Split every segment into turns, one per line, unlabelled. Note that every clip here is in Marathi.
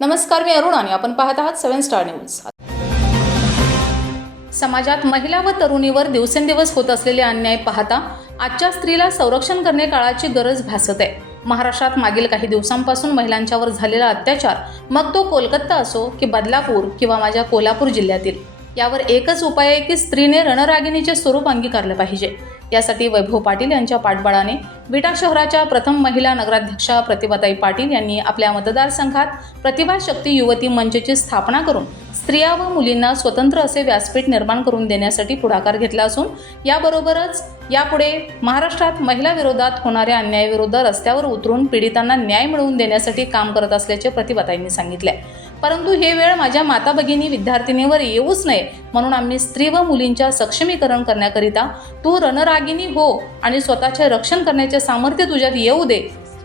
नमस्कार मी अरुण आणि आपण पाहत आहात सेव्हन स्टार न्यूज समाजात महिला व तरुणीवर दिवसेंदिवस होत असलेले अन्याय पाहता आजच्या स्त्रीला संरक्षण करणे काळाची गरज भासत आहे. महाराष्ट्रात मागील काही दिवसांपासून महिलांच्यावर झालेला अत्याचार मग तो कोलकाता असो की बदलापूर किंवा माझ्या कोल्हापूर जिल्ह्यातील यावर एकच उपाय आहे की स्त्रीने रणरागिणीचे स्वरूप अंगीकारले पाहिजे. यासाठी वैभव पाटील यांच्या पाठबळाने विटा शहराच्या प्रथम महिला नगराध्यक्षा प्रतिभाताई पाटील यांनी आपल्या मतदारसंघात प्रतिभा शक्ती युवती मंचची स्थापना करून स्त्रिया व मुलींना स्वतंत्र असे व्यासपीठ निर्माण करून देण्यासाठी पुढाकार घेतला असून याबरोबरच यापुढे महाराष्ट्रात महिला विरोधात होणाऱ्या अन्यायाविरुद्ध रस्त्यावर उतरून पीडितांना न्याय मिळवून देण्यासाठी काम करत असल्याचे प्रतिभाताईंनी सांगितले. परंतु हे वेळ माझ्या माता भगिनी विद्यार्थिनीवर येऊच नये म्हणून आम्ही स्त्री व मुलींच्या सक्षमीकरण करण्याकरिता तू रणरागिनी हो आणि स्वतःचे रक्षण करण्याचे सामर्थ्य तुझ्यात येऊ दे.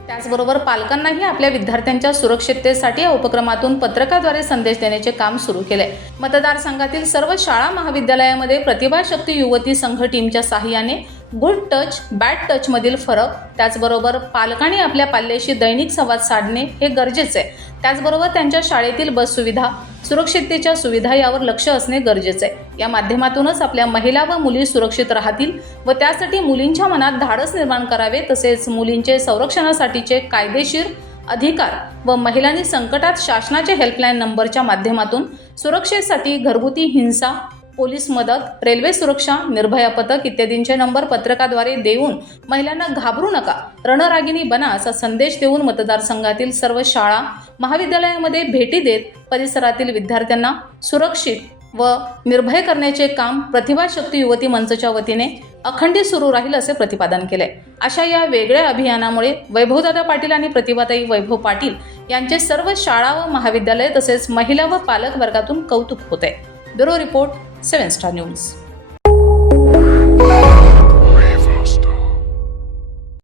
त्याचबरोबर पालकांनाही आपल्या विद्यार्थ्यांच्या सुरक्षिततेसाठी या उपक्रमातून पत्रकाद्वारे संदेश देण्याचे काम सुरू केले. मतदारसंघातील सर्व शाळा महाविद्यालयामध्ये प्रतिभाशक्ती युवती संघ टीमच्या सहाय्याने गुड टच बॅड टच मधील फरक त्याचबरोबर पालकांनी आपल्या पाल्याशी दैनिक संवाद साधणे हे गरजेचे आहे. त्याचबरोबर त्यांच्या शाळेतील बस सुविधा सुरक्षिततेच्या सुविधा यावर लक्ष असणे गरजेचे आहे. या माध्यमातूनच आपल्या महिला व मुली सुरक्षित राहतील व त्यासाठी मुलींच्या मनात धाडस निर्माण करावे तसेच मुलींचे संरक्षणासाठीचे कायदेशीर अधिकार व महिलांनी संकटात शासनाच्या हेल्पलाईन नंबरच्या माध्यमातून सुरक्षेसाठी घरगुती हिंसा पोलीस मदत रेल्वे सुरक्षा निर्भया पथक इत्यादींचे नंबर पत्रकाद्वारे देऊन महिलांना घाबरू नका रणरागिनी बना असा संदेश देऊन मतदारसंघातील सर्व शाळा महाविद्यालयामध्ये भेटी देत परिसरातील विद्यार्थ्यांना सुरक्षित व निर्भय करण्याचे काम प्रतिभा शक्ती युवती मंचच्या वतीने अखंडित सुरू राहील असे प्रतिपादन केले अशा या वेगळ्या अभियानामुळे वैभवदादा पाटील आणि प्रतिभाताई वैभव पाटील यांचे सर्व शाळा व महाविद्यालय तसेच महिला व पालक वर्गातून कौतुक होते bureau report seven star news